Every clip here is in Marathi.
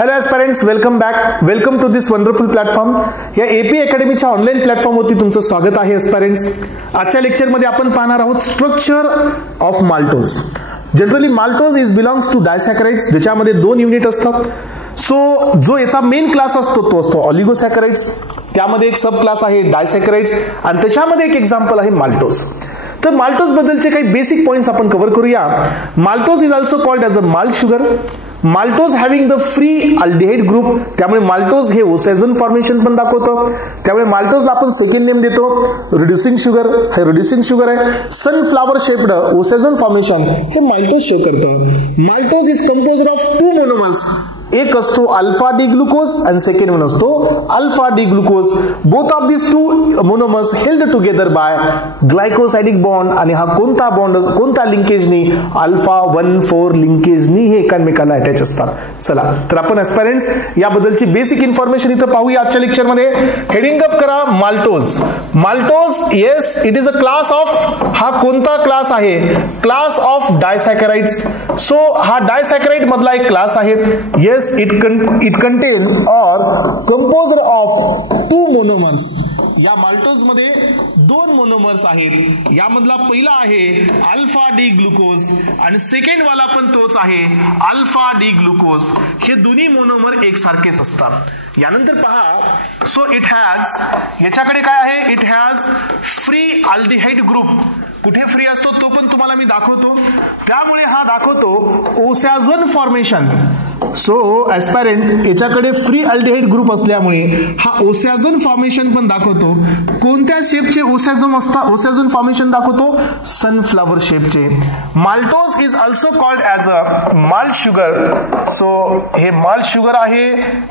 Hello aspirants, welcome back. Welcome to this wonderful platform. या एपी अकॅडमीच्या ऑनलाईन प्लॅटफॉर्मवरती तुमचं स्वागत आहे एस्पायरंट्स. आजच्या लेक्चरमध्ये आपण पाहणार आहोत structure of maltose. Generally maltose is belongs to disaccharides, ज्याच्यामध्ये 2 युनिट असतात. सो जो याचा मेन क्लास असतो तो असतो ऑलिगोसॅकराइड्स. त्यामध्ये एक सब क्लास आहे डायसॅकराइड्स आणि त्याच्यामध्ये एक एक्झाम्पल आहे माल्टोज. तर माल्टोज बद्दलचे काही बेसिक पॉइंट्स आपण कव्हर करूया. Maltose is also called as a malt sugar. Maltose having the free aldehyde group, त्यामुळे माल्टोज हे ओसॅझन फॉर्मेशन पण दाखवतं. त्यामुळे माल्टोजला आपण सेकंड नेम देतो रिड्युसिंग शुगर. हे रिड्युसिंग शुगर आहे. सनफ्लावर शेप्ड ओसॅझन फॉर्मेशन हे माल्टोज शो करतं. Maltose is composed of 2 monomers. एक असतो अल्फा डी ग्लुकोज आणि सेकंड वन असतो alpha D glucose. Both of this 2 monomers held together by glycosidic bond. आणि हा कोणता बॉन्ड, कोणता लिंकेजनी? अल्फा 1,4 लिंकेजनी हे एकमेकाला अटॅच असतात. चला तर आपण एस्पायरंट्स याबद्दलची बेसिक इन्फॉर्मेशन इथं पाहूया आजच्या लेक्चर मध्ये. हेडिंग अप करा maltose. Maltose yes it is a class of, हा कोणता क्लास आहे? Class of डायसॅकराइड्स. सो हा डायसॅकराइड मधला एक क्लास आहे. Yes it contain or composed of 2 monomers. या माल्टोज मध्ये 2 मोनोमर्स आहेत. यामधला पहिला आहे अल्फा डी ग्लुकोज आणि सेकंड वाला पण तोच आहे अल्फा डी ग्लुकोज. हे दोन्ही मोनोमर एकसारखेच असतात. यानंतर पहा, सो इट हॅज, याच्याकडे काय आहे? It has free aldehyde group. कुठे फ्री असतो तो पण तुम्हाला मी दाखवतो. त्यामुळे हा दाखवतो ओसॅझन फॉर्मेशन. सो एस्पायरंट याच्याकडे फ्री अल्डिहाइड ग्रुप असल्यामुळे हा ओसॅझन फॉर्मेशन पण दाखवतो. कोणत्या शेपचे ओसॅझन फॉर्मेशन दाखवतो? सनफ्लावर शेपचे. Maltose is also called as a malt sugar. So हे माल्ट शुगर आहे.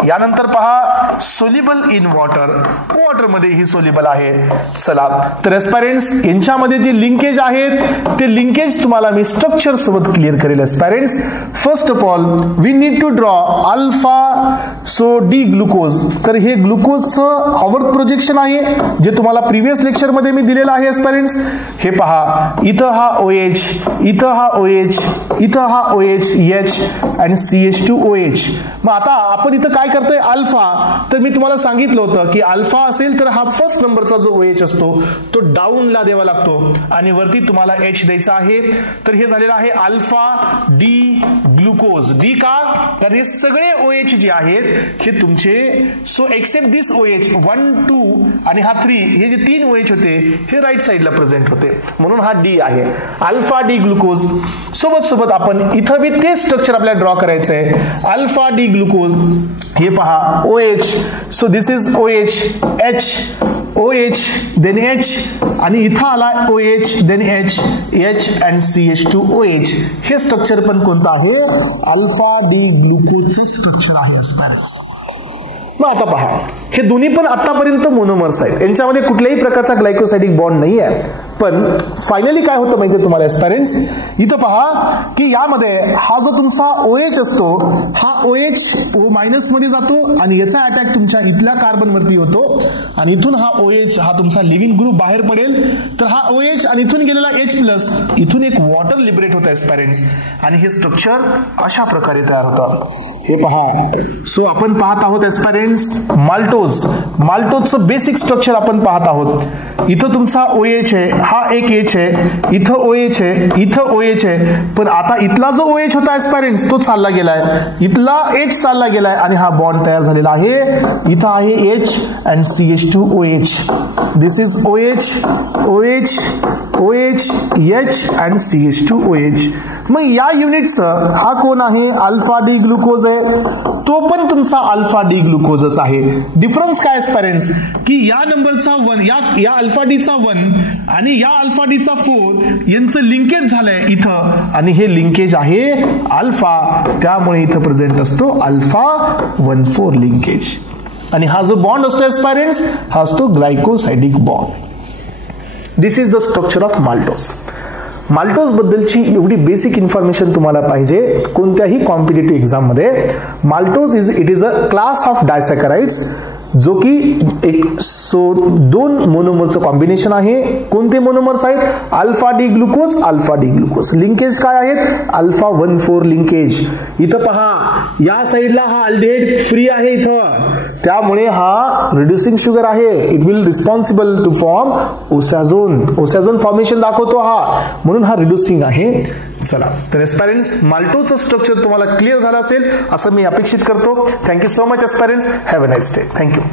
यानंतर पहा सोल्युबल इन वॉटर. वॉटर मध्ये ही सोल्युबल आहे. चला तर एस्पायरंट्स यांच्यामध्ये जे लिंकेज आहेत ते लिंकेज तुम्हाला मी स्ट्रक्चर सोबत क्लिअर करेल aspirants. First of all we need to draw alpha so D glucose. तर हे ग्लुकोजचं आवर्त प्रोजेक्शन आहे जे तुम्हाला प्रिव्हियस लेक्चर मध्ये मी दिलेलं आहे एस्पायरंट्स. हे पहा, इथं हा OH, इथं हा OH, इथं हा OH, H आणि CH2OH. मग आता आपण इथं काय करतोय? अल्फा. तर मी तुम्हाला सांगितलं होतं की अल्फा असेल तर हा फर्स्ट नंबरचा जो OH असतो तो डाऊनला द्यावा लागतो आणि वरती तुम्हाला H द्यायचा आहे. तर हे झालेलं आहे अल्फा डी ग्लुकोज. डी का? कारण हे सगळे OH जे आहेत हे तुमचे, सो एक्सेप्ट दिस OH 1, 2 आणि हा 3, हे जे 3 OH होते हे राईट साइडला प्रेझेंट होते, म्हणून हा डी आहे अल्फा डी ग्लुकोज. सोबत आपण इथं बी ते स्ट्रक्चर आपल्याला ड्रॉ करायचं आहे. Alpha D glucose. हे पहा OH. So this is OH, H, OH, then H आणि इथं आला OH, then H, H and CH2OH. हे स्ट्रक्चर पण कोणतं आहे? अल्फा डी ग्लुकोजचं स्ट्रक्चर आहे एस्पायरंट्स. मग आता पहा, हे दोन्ही पण आतापर्यंत मोनोमर्स आहेत. यांच्यामध्ये कुठल्याही प्रकारचा ग्लायकोसाइडिक बॉन्ड नाही आहे. पण फायनली काय होतं माहितीये तुम्हाला एस्पायरंट्स? इथं पहा की यामध्ये हा जो तुमचा OH असतो हा OH O मायनस मध्ये जातो आणि याचा अटॅक तुमच्या इथल्या कार्बन वरती होतो आणि इथून हा OH हा तुमचा लिव्हिंग ग्रुप बाहेर पडेल. तर हा OH आणि इथून गेलेला H+, इथून एक वॉटर लिबरेट होतं एस्पायरंट्स आणि हे स्ट्रक्चर अशा प्रकारे तयार होतं. हे पहा, सो आपण पाहत आहोत एस्पायरंट्स माल्टोज. माल्टोजचं बेसिक स्ट्रक्चर आपण पाहत आहोत. इथं तुमचा OH आहे, हा एक H आहे, इथं OH आहे, इथं OH आहे. पण आता इथला जो OH होता एस्पायरंट्स तो चालला गेलाय, इथला H चालला गेलाय आणि हा बॉन्ड तयार झालेला आहे. इथं आहे H and CH2OH. This is OH, OH, OH, H and CH2OH. मग या युनिटचं हा कोण आहे? अल्फा डी ग्लुकोज आहे. तो पण तुमचा अल्फा डी ग्लुकोजच आहे. डिफरन्स काय एस्पायरंट्स? की या नंबरचा 1, या अल्फा डीचा 1 आणि या अल्फा डीचा 4 यांचं लिंकेज झालंय इथं आणि हे लिंकेज आहे अल्फा. त्यामुळे इथं प्रेझेंट असतो अल्फा 1,4 लिंकेज. आणि हा जो बॉन्ड असतो एस्पायरंट्स हा असतो glycosidic bond. This is the structure of maltose. Maltose बद्दलची एवढी बेसिक इन्फॉर्मेशन तुम्हाला पाहिजे कोणत्याही कॉम्पिटिटिव्ह एक्झाम मध्ये. Maltose is a class of disaccharides जो की एक 2 मोनोमरचं कॉम्बिनेशन आहे. कोणते मोनोमर्स आहेत? Alpha D glucose, alpha D glucose. Linkage काय आहेत? Alpha 1,4 linkage. इथं पहा, या साईडला हा अल्डिहाइड फ्री आहे इथं, त्यामुळे हा रिड्युसिंग शुगर आहे. It will responsible to form osazone. Osazone formation दाखवतो हा, म्हणून हा रिड्युसिंग आहे. चला, तर एस्पायरंट्स, माल्टोजचं स्ट्रक्चर तुम्हाला क्लिअर झालं असेल असं मी अपेक्षित करतो. Thank you so much aspirants. Have a nice day. Thank you.